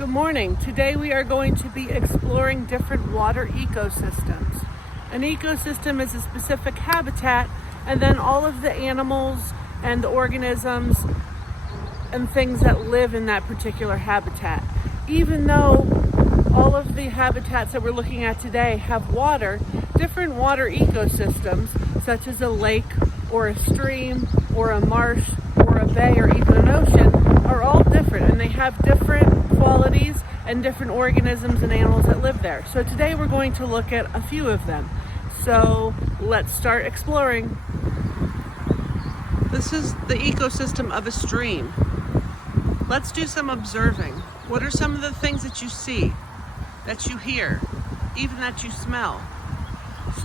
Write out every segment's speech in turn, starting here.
Good morning. Today we are going to be exploring different water ecosystems. An ecosystem is a specific habitat, and then all of the animals and the organisms and things that live in that particular habitat. Even though all of the habitats that we're looking at today have water, different water ecosystems, such as a lake or a stream or a marsh or a bay or even an ocean, are all different, and they have different qualities and different organisms and animals that live there. So today we're going to look at a few of them. So let's start exploring. This is the ecosystem of a stream. Let's do some observing. What are some of the things that you see, that you hear, even that you smell?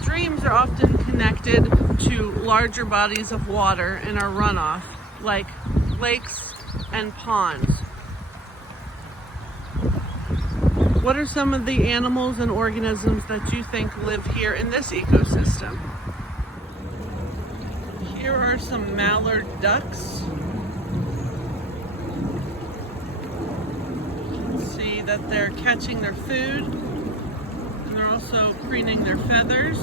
Streams are often connected to larger bodies of water and are runoff, like lakes and ponds. What are some of the animals and organisms that you think live here in this ecosystem? Here are some mallard ducks. You can see that they're catching their food, and they're also preening their feathers.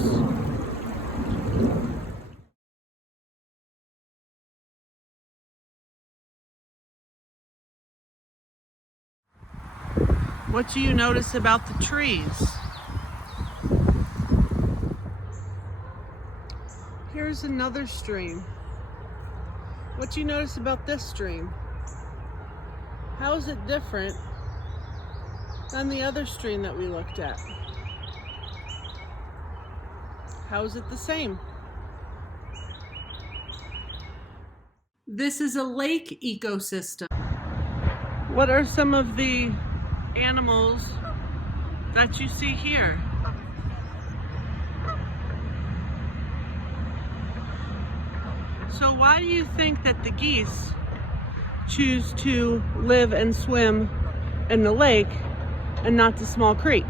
What do you notice about the trees? Here's another stream. What do you notice about this stream? How is it different than the other stream that we looked at? How is it the same? This is a lake ecosystem. What are some of the animals that you see here? So why do you think that the geese choose to live and swim in the lake and not the small creek?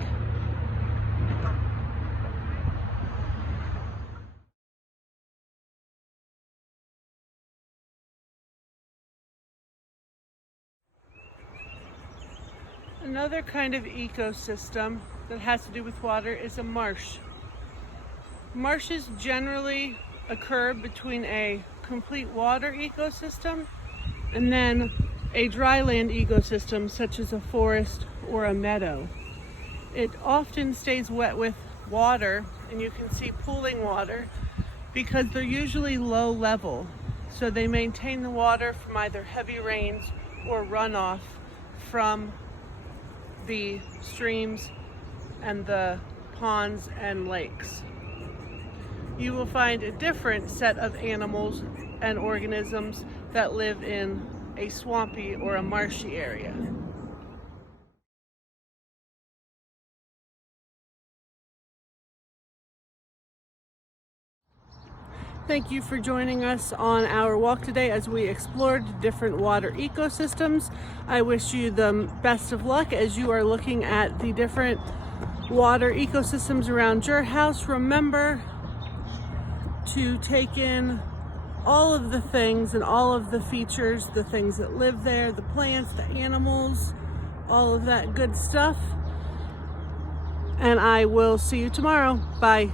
Another kind of ecosystem that has to do with water is a marsh. Marshes generally occur between a complete water ecosystem and then a dryland ecosystem such as a forest or a meadow. It often stays wet with water, and you can see pooling water because they're usually low level. So they maintain the water from either heavy rains or runoff from the streams and the ponds and lakes. You will find a different set of animals and organisms that live in a swampy or a marshy area. Thank you for joining us on our walk today as we explored different water ecosystems. I wish you the best of luck as you are looking at the different water ecosystems around your house. Remember to take in all of the things and all of the features, the things that live there, the plants, the animals, all of that good stuff. And I will see you tomorrow. Bye.